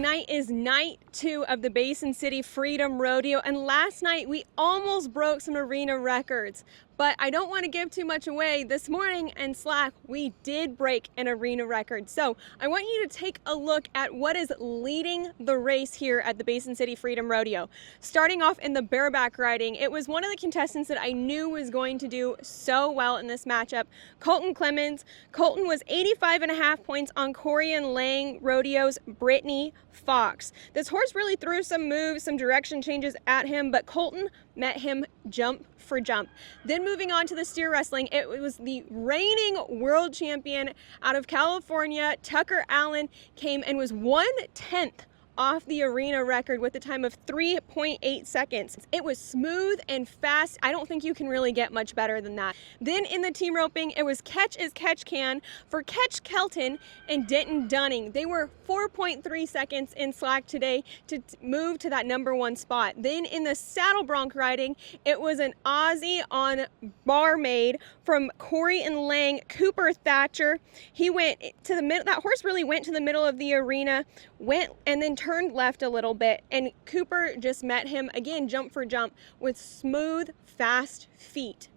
Tonight is night 2 of the Basin City Freedom Rodeo, and last night we almost broke some arena records. But I don't want to give too much away. This morning in Slack, we did break an arena record. So I want you to take a look at what is leading the race here at the Basin City Freedom Rodeo. Starting off in the bareback riding, it was one of the contestants that I knew was going to do so well in this matchup, Colton Clemens. Colton was 85.5 points on Corey and Lang Rodeo's Brittany Fox. This horse really threw some moves, some direction changes at him, but Colton met him jump for jump. Then moving on to the steer wrestling, it was the reigning world champion out of California, Tucker Allen, came and was 1/10 off the arena record with a time of 3.8 seconds. It was smooth and fast. I don't think you can really get much better than that. Then in the team roping, it was catch as catch can for Catch Kelton and Denton Dunning. They were 4.3 seconds in slack today to move to that #1 spot. Then in the saddle bronc riding, it was an Aussie on barmaid from Corey and Lang, Cooper Thatcher. He went to the middle. That horse really went to the middle of the arena, went and then turned left a little bit, and Cooper just met him again, jump for jump, with smooth, fast feet.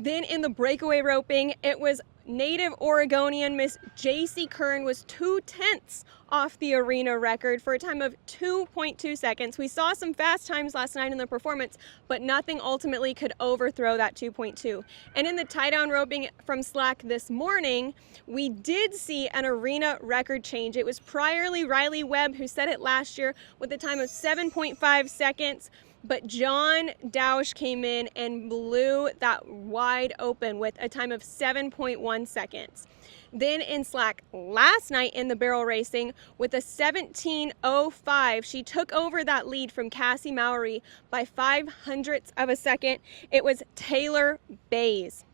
Then in the breakaway roping, it was native Oregonian Miss JC Kern was 2/10 off the arena record for a time of 2.2 seconds. We saw some fast times last night in the performance, but nothing ultimately could overthrow that 2.2. And in the tie-down roping from slack this morning, we did see an arena record change. It was priorly Riley Webb who set it last year with a time of 7.5 seconds. But John Dausch came in and blew that wide open with a time of 7.1 seconds. Then in slack last night in the barrel racing with a 17.05, she took over that lead from Cassie Mowry by 0.05 of a second. It was Taylor Bays.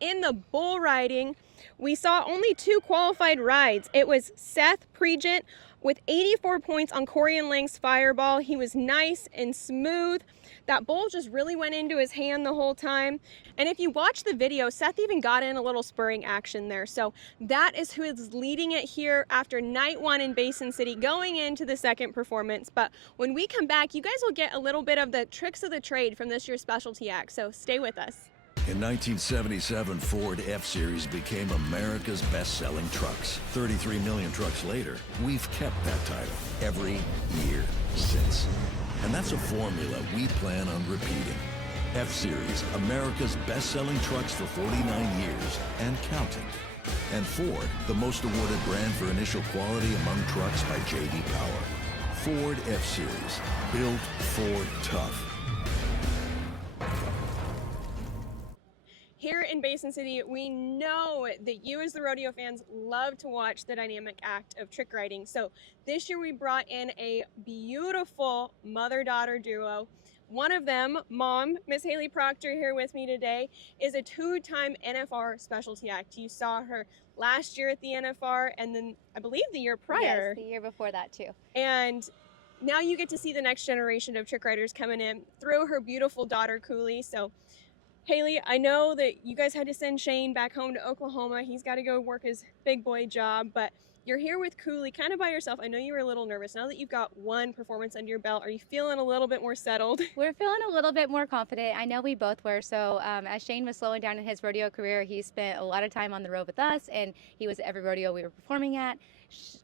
In the bull riding, we saw only 2 qualified rides. It was Seth Pregent with 84 points on Corey and Lang's Fireball. He was nice and smooth. That bull just really went into his hand the whole time. And if you watch the video, Seth even got in a little spurring action there. So that is who is leading it here after night 1 in Basin City, going into the second performance. But when we come back, you guys will get a little bit of the tricks of the trade from this year's specialty act. So stay with us. In 1977, Ford F-Series became America's best-selling trucks. 33 million trucks later, we've kept that title every year since. And that's a formula we plan on repeating. F-Series, America's best-selling trucks for 49 years and counting. And Ford, the most awarded brand for initial quality among trucks by J.D. Power. Ford F-Series, built Ford tough. Here in Basin City, we know that you as the rodeo fans love to watch the dynamic act of trick riding. So this year we brought in a beautiful mother-daughter duo. One of them, mom, Miss Haley Proctor, here with me today, is a 2-time NFR specialty act. You saw her last year at the NFR and then I believe the year prior. Yes, the year before that too. And now you get to see the next generation of trick riders coming in through her beautiful daughter, Cooley. So Haley, I know that you guys had to send Shane back home to Oklahoma. He's got to go work his big boy job, but you're here with Cooley kind of by yourself. I know you were a little nervous. Now that you've got 1 performance under your belt, are you feeling a little bit more settled? We're feeling a little bit more confident. I know we both were. So as Shane was slowing down in his rodeo career, he spent a lot of time on the road with us, and he was at every rodeo we were performing at.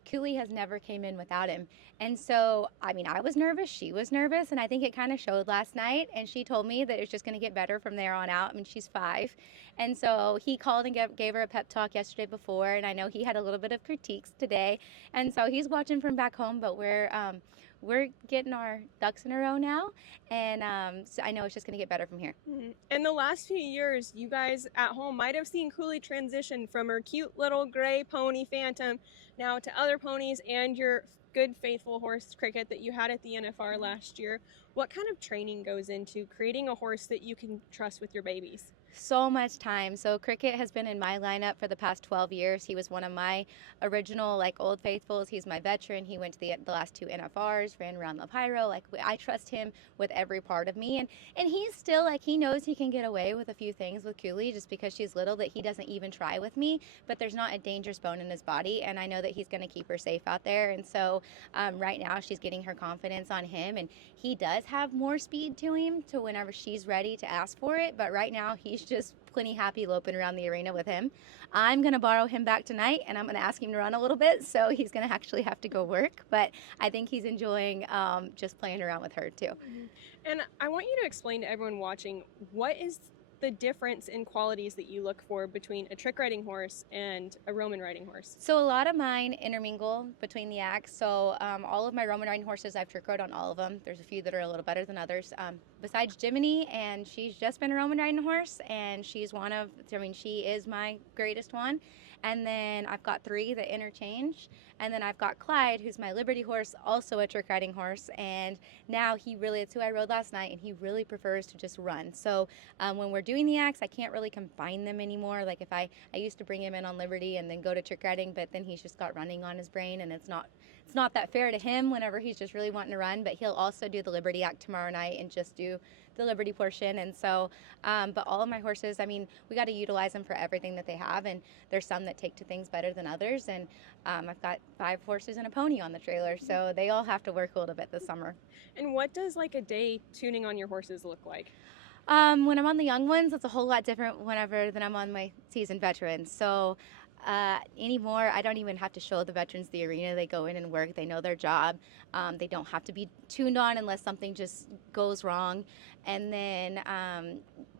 Cooley has never came in without him. And so, I mean, I was nervous, she was nervous, and I think it kind of showed last night. And she told me that it was just going to get better from there on out. I mean, she's 5. And so he called and gave her a pep talk yesterday before, and I know he had a little bit of critiques today. And so he's watching from back home, but we're getting our ducks in a row now, and so I know it's just going to get better from here. In the last few years, you guys at home might have seen Cooley transition from her cute little gray pony Phantom now to other ponies and your good faithful horse Cricket that you had at the NFR last year. What kind of training goes into creating a horse that you can trust with your babies? So much time. So Cricket has been in my lineup for the past 12 years. He was one of my original like old faithfuls. He's my veteran. He went to the last 2 NFRs, ran around the Pyro. Like I trust him with every part of me. And he's still like, he knows he can get away with a few things with Cooley just because she's little, that he doesn't even try with me. But there's not a dangerous bone in his body, and I know that he's going to keep her safe out there. And so right now she's getting her confidence on him, and he does have more speed to him to whenever she's ready to ask for it. But right now he's just plenty happy loping around the arena with him. I'm going to borrow him back tonight, and I'm going to ask him to run a little bit, so he's going to actually have to go work. But I think he's enjoying just playing around with her too. And I want you to explain to everyone watching, what is the difference in qualities that you look for between a trick riding horse and a Roman riding horse? So a lot of mine intermingle between the acts. So all of my Roman riding horses, I've trick rode on all of them. There's a few that are a little better than others. Besides Jiminy, and she's just been a Roman riding horse, and she's she is my greatest one. And then I've got 3 that interchange. And then I've got Clyde, who's my Liberty horse, also a trick riding horse. And now it's who I rode last night, and he really prefers to just run. So when we're doing the acts, I can't really combine them anymore. Like if I used to bring him in on Liberty and then go to trick riding, but then he's just got running on his brain, and it's not that fair to him whenever he's just really wanting to run. But he'll also do the Liberty act tomorrow night and just do the Liberty portion. And so but all of my horses, we got to utilize them for everything that they have, and there's some that take to things better than others. And I've got 5 horses and a pony on the trailer, so they all have to work a little bit this summer. And what does like a day tuning on your horses look like? When I'm on the young ones, it's a whole lot different than I'm on my seasoned veterans. So anymore, I don't even have to show the veterans the arena. They go in and work. They know their job. They don't have to be tuned on unless something just goes wrong. And then,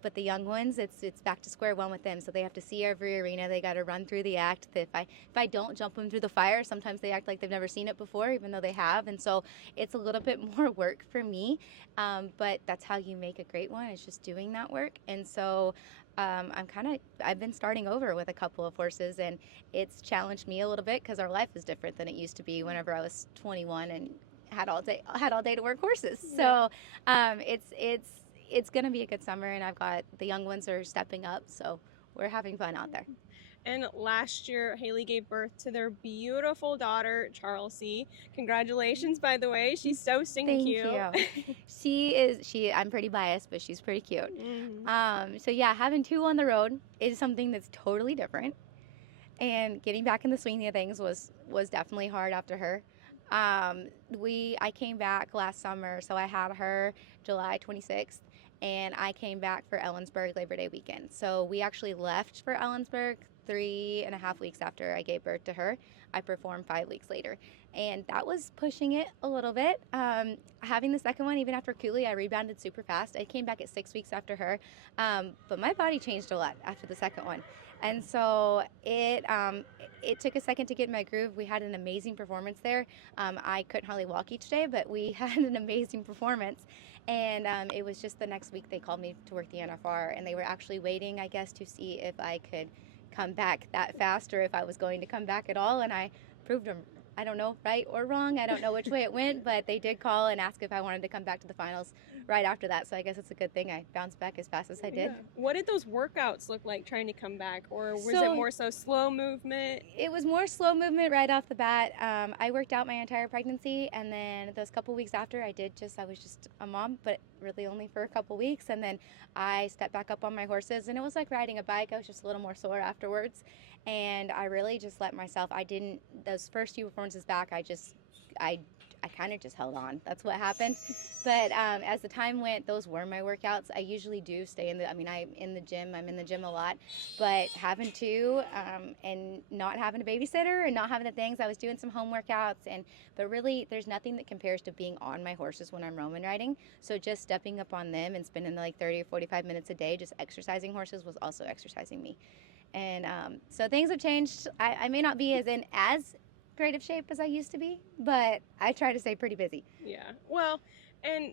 but the young ones, it's back to square one with them. So they have to see every arena. They got to run through the act. If I don't jump them through the fire, sometimes they act like they've never seen it before, even though they have. And so it's a little bit more work for me. But that's how you make a great one. It's just doing that work. And so I've been starting over with a couple of horses, and it's challenged me a little bit because our life is different than it used to be whenever I was 21 and had all day to work horses. So it's going to be a good summer, and I've got the young ones are stepping up, so we're having fun out there. And last year, Haley gave birth to their beautiful daughter, Charlesy. Congratulations, by the way. She's so stinking cute. Thank you. I'm pretty biased, but she's pretty cute. Mm-hmm. So yeah, having 2 on the road is something that's totally different. And getting back in the swing of things was definitely hard after her. I came back last summer, so I had her July 26th. And I came back for Ellensburg Labor Day weekend. So we actually left for Ellensburg 3.5 weeks after I gave birth to her. I performed 5 weeks later. And that was pushing it a little bit. Having the second one, even after Cooley, I rebounded super fast. I came back at 6 weeks after her. But my body changed a lot after the second one. And so it took a second to get in my groove. We had an amazing performance there. I couldn't hardly walk each day, but we had an amazing performance. And it was just the next week they called me to work the NFR, and they were actually waiting, I guess, to see if I could come back that fast or if I was going to come back at all. And I proved them, I don't know, right or wrong. I don't know which way it went, but they did call and ask if I wanted to come back to the finals right after that. So I guess it's a good thing I bounced back as fast as I did. Yeah. What did those workouts look like trying to come back? Or was it more so slow movement? It was more slow movement right off the bat. I worked out my entire pregnancy, and then those couple weeks after I was just a mom, but really only for a couple weeks. And then I stepped back up on my horses, and it was like riding a bike. I was just a little more sore afterwards. And I really just let myself, those first few performances back, I kind of just held on. That's what happened. But as the time went, those were my workouts. I usually do stay I'm in the gym a lot. But having 2 and not having a babysitter and not having the things, I was doing some home workouts. But really, there's nothing that compares to being on my horses when I'm Roman riding. So just stepping up on them and spending like 30 or 45 minutes a day just exercising horses was also exercising me. And so things have changed. I may not be as great of shape as I used to be, but I try to stay pretty busy. Yeah. Well, and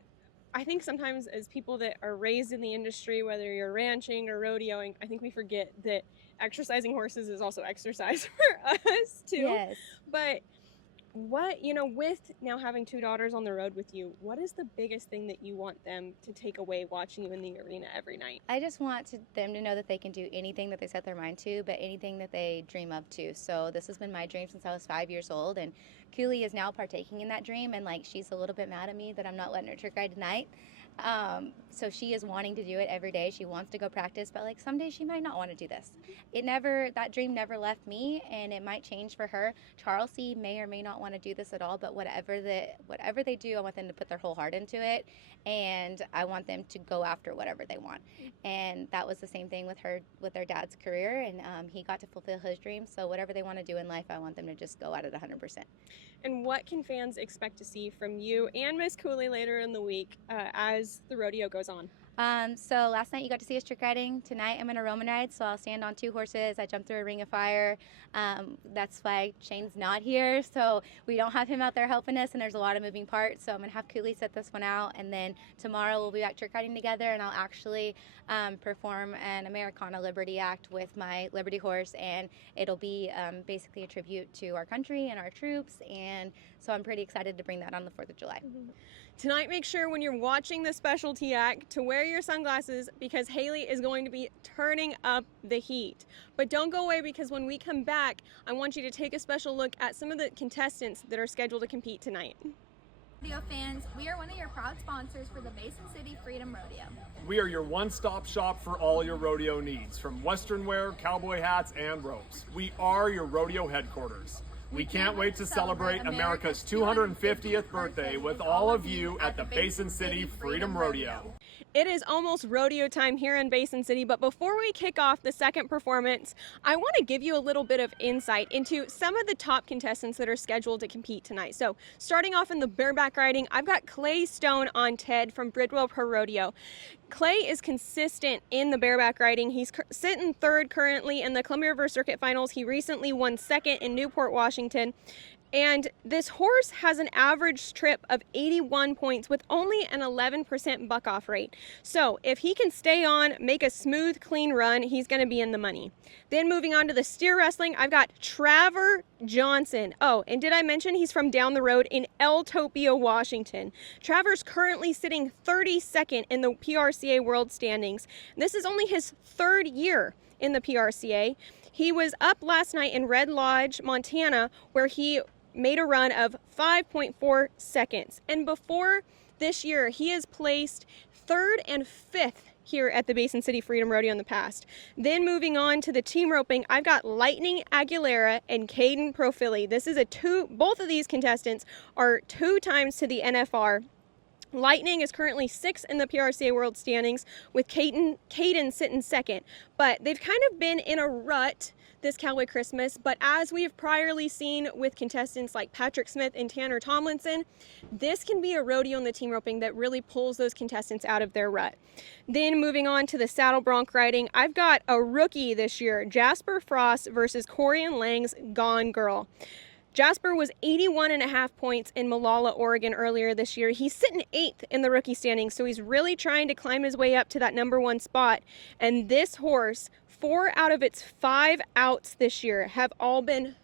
I think sometimes as people that are raised in the industry, whether you're ranching or rodeoing, I think we forget that exercising horses is also exercise for us too. Yes. But What, with now having two daughters on the road with you, what is the biggest thing that you want them to take away watching you in the arena every night? I just want them to know that they can do anything that they set their mind to, but anything that they dream of too. So this has been my dream since I was 5 years old, and Cooley is now partaking in that dream, and she's a little bit mad at me that I'm not letting her trick ride tonight. So she is wanting to do it every day. She wants to go practice, but someday she might not want to do this. That dream never left me, and it might change for her. Charles C may or may not want to do this at all, but whatever they do, I want them to put their whole heart into it, and I want them to go after whatever they want. And that was the same thing with their dad's career, and he got to fulfill his dreams. So whatever they want to do in life, I want them to just go at it 100%. And what can fans expect to see from you and Miss Cooley later in the week as the rodeo goes on? So last night you got to see us trick riding. Tonight I'm in a Roman ride, so I'll stand on 2 horses. I jump through a ring of fire. That's why Shane's not here, so we don't have him out there helping us, and there's a lot of moving parts. So I'm going to have Cooley set this one out, and then tomorrow we'll be back trick riding together, and I'll actually perform an Americana Liberty Act with my Liberty horse, and it'll be basically a tribute to our country and our troops, and so I'm pretty excited to bring that on the 4th of July. Mm-hmm. Tonight, make sure when you're watching the specialty act to wear your sunglasses because Haley is going to be turning up the heat. But don't go away, because when we come back, I want you to take a special look at some of the contestants that are scheduled to compete tonight. Rodeo fans, we are one of your proud sponsors for the Basin City Freedom Rodeo. We are your one-stop shop for all your rodeo needs, from western wear, cowboy hats, and ropes. We are your rodeo headquarters. We can't wait to celebrate America's 250th birthday with all of you at the Basin City Freedom Rodeo. It is almost rodeo time here in Basin City, but before we kick off the second performance, I want to give you a little bit of insight into some of the top contestants that are scheduled to compete tonight. So starting off in the bareback riding, I've got Clay Stone on Ted from Bridwell Pro Rodeo. Clay is consistent in the bareback riding. He's sitting 3rd currently in the Columbia River Circuit Finals. He recently won 2nd in Newport, Washington. And this horse has an average trip of 81 points with only an 11% buck-off rate. So if he can stay on, make a smooth, clean run, he's going to be in the money. Then moving on to the steer wrestling, I've got Trevor Johnson. Oh, and did I mention he's from down the road in Eltopia, Washington? Trevor's currently sitting 32nd in the PRCA World Standings. This is only his 3rd year in the PRCA. He was up last night in Red Lodge, Montana, where he made a run of 5.4 seconds. And before this year, he has placed 3rd and 5th here at the Basin City Freedom Rodeo in the past. Then moving on to the team roping, I've got Lightning Aguilera and Caden Profili. Both of these contestants are 2 times to the NFR. Lightning is currently 6th in the PRCA World Standings, with Caden sitting 2nd. But they've kind of been in a rut this Cowboy Christmas, but as we've priorly seen with contestants like Patrick Smith and Tanner Tomlinson, this can be a rodeo in the team roping that really pulls those contestants out of their rut. Then moving on to the saddle bronc riding, I've got a rookie this year, Jasper Frost versus Corian Lang's Gone Girl. Jasper was 81.5 points in Molalla, Oregon earlier this year. He's sitting 8th in the rookie standings, so he's really trying to climb his way up to that #1 spot. And this horse, 4 out of its 5 outs this year have all been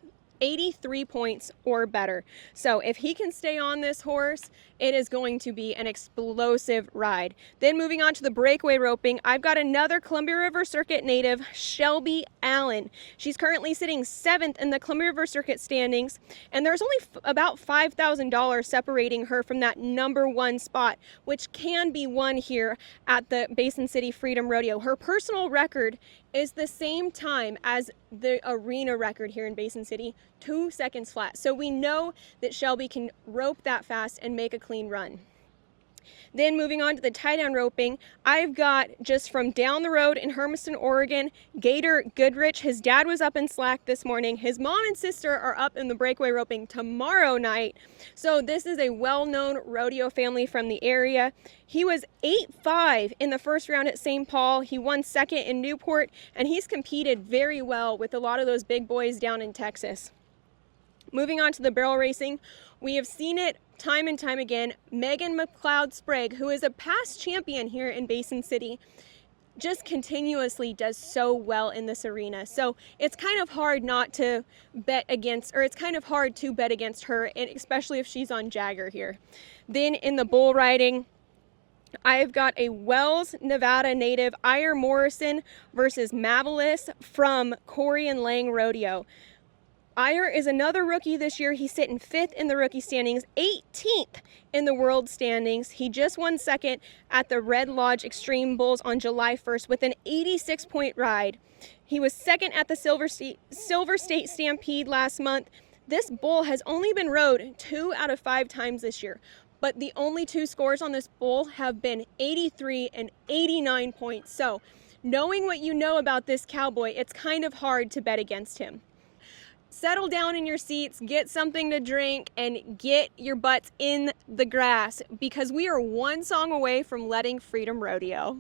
83 points or better. So if he can stay on this horse, it is going to be an explosive ride. Then moving on to the breakaway roping, I've got another Columbia River Circuit native, Shelby Allen. She's currently sitting 7th in the Columbia River Circuit standings, and there's only about $5,000 separating her from that #1 spot, which can be won here at the Basin City Freedom Rodeo. Her personal record is the same time as the arena record here in Basin City, 2 seconds flat. So we know that Shelby can rope that fast and make a clean run. Then moving on to the tie-down roping, I've got just from down the road in Hermiston, Oregon, Gator Goodrich. His dad was up in slack this morning. His mom and sister are up in the breakaway roping tomorrow night. So this is a well-known rodeo family from the area. He was 8-5 in the first round at St. Paul. He won 2nd in Newport, and he's competed very well with a lot of those big boys down in Texas. Moving on to the barrel racing, we have seen it time and time again. Megan McLeod Sprague, who is a past champion here in Basin City, just continuously does so well in this arena. So it's kind of hard not to bet against, or it's kind of hard to bet against her, and especially if she's on Jagger here. Then in the bull riding, I've got a Wells, Nevada native, Ire Morrison versus Mavalis from Corey and Lang Rodeo. Ire is another rookie this year. He's sitting 5th in the rookie standings, 18th in the world standings. He just won 2nd at the Red Lodge Extreme Bulls on July 1st with an 86-point ride. He was 2nd at the Silver State Stampede last month. This bull has only been rode 2 out of 5 times this year, but the only 2 scores on this bull have been 83 and 89 points. So knowing what you know about this cowboy, it's kind of hard to bet against him. Settle down in your seats, get something to drink, and get your butts in the grass, because we are one song away from letting Freedom Rodeo.